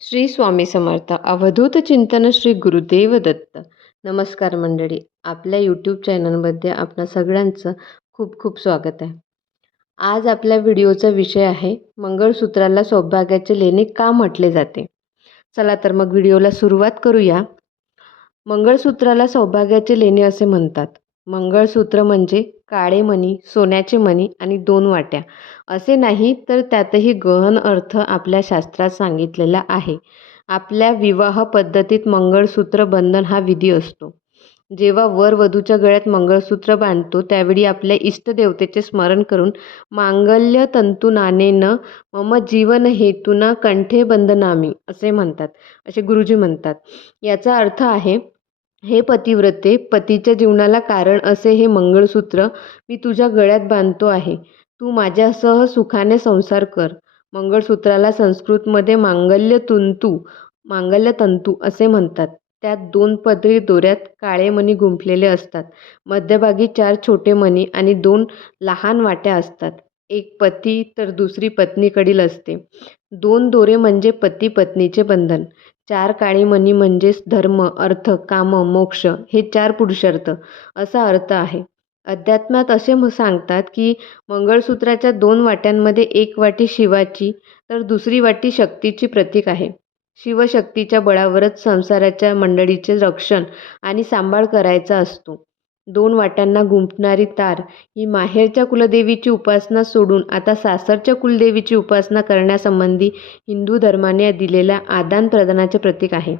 श्री स्वामी समर्थ. अवधूत चिंतन श्री गुरुदेव दत्त. नमस्कार मंडळी. आपल्या यूट्यूब चॅनलमध्ये आपणा सगळ्यांचं खूप खूप स्वागत आहे. आज आपल्या व्हिडिओचा विषय आहे मंगळसूत्राला सौभाग्याचे लेणे का म्हटले जाते? चला तर मग व्हिडिओला सुरुवात करूया. मंगळसूत्राला सौभाग्याचे लेणे असे म्हणतात. मंगळसूत्र म्हणजे काळे मणी सोन्याचे मणी आणि दोन वाट्या. असे नाही तर त्यातही गहन अर्थ आपल्या शास्त्रात सांगितलेला आहे. आपल्या विवाह पद्धतीत मंगळसूत्र बंधन हा विधी असतो. जेव्हा वर वधूच्या गळ्यात मंगळसूत्र बांधतो त्यावेळी आपल्या इष्टदेवतेचे स्मरण करून मांगल्य तंतुनानेनं मम जीवन हेतुना कंठे बंधनामी असे म्हणतात असे गुरुजी म्हणतात. याचा अर्थ आहे हे पतिव्रते पतीच्या जीवनाला कारण असे हे मंगळसूत्र मी तुझ्या गळ्यात बांधतो आहे. तू माझ्यासह सुखाने संसार कर. मंगळसूत्राला संस्कृतमध्ये मांगल्य तंतू मांगल्य तंतू असे म्हणतात. त्यात दोन पदरी दोऱ्यात काळे मणी गुंफलेले असतात. मध्यभागी चार छोटे मणी आणि दोन लहान वाट्या असतात. एक पती तर दुसरी पत्नीकडील असते. दोन दोरे म्हणजे पती पत्नीचे बंधन. चार काळी मणी म्हणजेच धर्म अर्थ काम मोक्ष हे चार पुरुषार्थ असा अर्थ आहे. अध्यात्मात असे म सांगतात की मंगळसूत्राच्या दोन वाट्यांमध्ये एक वाटी शिवाची तर दुसरी वाटी शक्तीची प्रतीक आहे. शिवशक्तीच्या बळावरच संसाराच्या मंडळीचे रक्षण आणि सांभाळ करायचा असतो. दोन वाट्यांना गुंफणारी तार ही माहेरच्या कुलदेवीची उपासना सोडून आता सासरच्या कुलदेवीची उपासना करण्यासंबंधी हिंदू धर्माने दिलेल्या आदानप्रदानाचे प्रतीक आहे.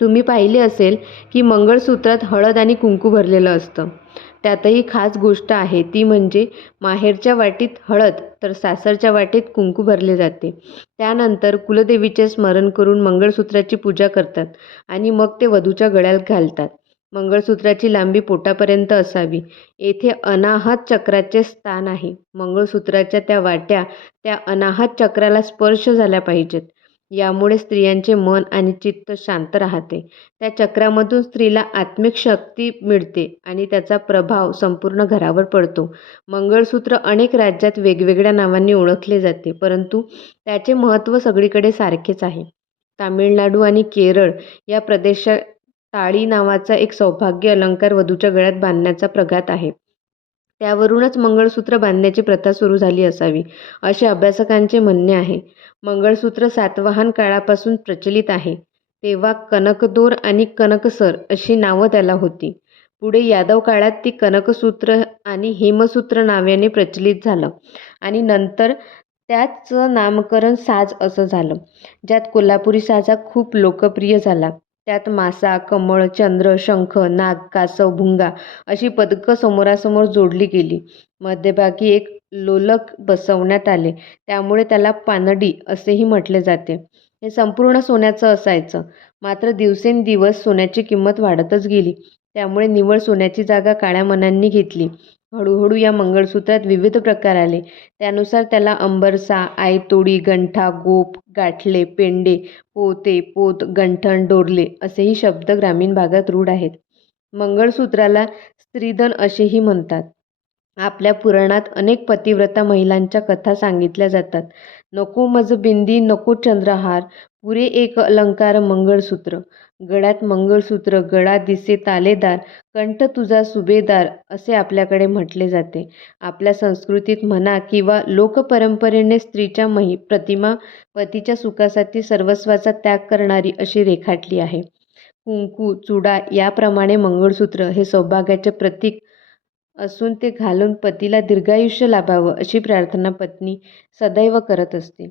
तुम्ही पाहिले असेल की मंगळसूत्रात हळद आणि कुंकू भरलेलं असतं. त्यातही खास गोष्ट आहे ती म्हणजे माहेरच्या वाटीत हळद तर सासरच्या वाटीत कुंकू भरले जाते. त्यानंतर कुलदेवीचे स्मरण करून मंगळसूत्राची पूजा करतात आणि मग ते वधूच्या गळ्यात घालतात. मंगळसूत्राची लांबी पोटापर्यंत असावी. येथे अनाहत चक्राचे स्थान आहे. मंगळसूत्राच्या त्या वाट्या त्या अनाहत चक्राला स्पर्श झाल्या पाहिजेत. यामुळे स्त्रियांचे मन आणि चित्त शांत राहते. त्या चक्रामधून स्त्रीला आत्मिक शक्ती मिळते आणि त्याचा प्रभाव संपूर्ण घरावर पडतो. मंगळसूत्र अनेक राज्यात वेगवेगळ्या नावांनी ओळखले जाते परंतु त्याचे महत्त्व सगळीकडे सारखेच आहे. तामिळनाडू आणि केरळ या प्रदेशा ताळी नावाचा एक सौभाग्य अलंकार वधूच्या गळ्यात बांधण्याचा प्रघात आहे. त्यावरूनच मंगळसूत्र बांधण्याची प्रथा सुरू झाली असावी असे अभ्यासकांचे म्हणणे आहे. मंगळसूत्र सातवाहन काळापासून प्रचलित आहे. तेव्हा कनकदोर आणि कनकसर अशी नावं त्याला होती. पुढे यादव काळात ती कनकसूत्र आणि हेमसूत्र नावाने प्रचलित झालं आणि नंतर त्याचं नामकरण साज असं झालं ज्यात कोल्हापुरी साजा खूप लोकप्रिय झाला. त्यात मासा कमळ चंद्र शंख नाग कासव भुंगा अशी पदकं समोरासमोर जोडली गेली. मध्यभागी एक लोलक बसवण्यात आले. त्यामुळे त्याला पानडी असेही म्हटले जाते. हे संपूर्ण सोन्याचं असायचं. मात्र दिवसेंदिवस सोन्याची किंमत वाढतच गेली. त्यामुळे निवळ सोन्याची जागा काळ्या मनांनी घेतली. हळूहळू या मंगळसूत्रात विविध प्रकार आले. त्यानुसार त्याला अंबरसा आयतोडी गंठा गोप गाठले पेंडे पोते पोत गंठण डोरले असेही शब्द ग्रामीण भागात रूढ आहेत. मंगळसूत्राला स्त्रीधन असेही म्हणतात. आपल्या पुराणात अनेक पतिव्रता महिलांच्या कथा सांगितल्या जातात. नको मज बिंदी नको चंद्रहार पुरे एक अलंकार मंगळसूत्र. गळ्यात मंगळसूत्र गळा दिसे तालेदार कंठ तुझा सुभेदार असे आपल्याकडे म्हटले जाते. आपल्या संस्कृतीत म्हणा किंवा लोकपरंपरेने स्त्रीच्या मही प्रतिमा पतीच्या सुखासाठी सर्वस्वाचा त्याग करणारी अशी रेखाटली आहे. कुंकू चुडा याप्रमाणे मंगळसूत्र हे सौभाग्याचे प्रतीक असून ते घालून पतीला दीर्घायुष्य लाभावं अशी प्रार्थना पत्नी सदैव करत असते.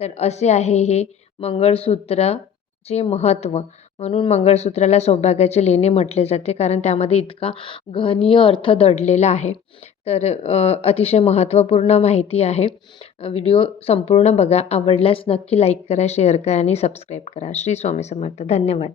तर असे आहे हे मंगळसूत्राचे महत्त्व म्हणून मंगळसूत्राला सौभाग्याचे लेणे म्हटले जाते. कारण त्यामध्ये इतका गहनीय अर्थ दडलेला आहे. तर अतिशय महत्त्वपूर्ण माहिती आहे. व्हिडिओ संपूर्ण बघा. आवडल्यास नक्की लाईक करा शेअर करा आणि सबस्क्राईब करा. श्री स्वामी समर्थ. धन्यवाद.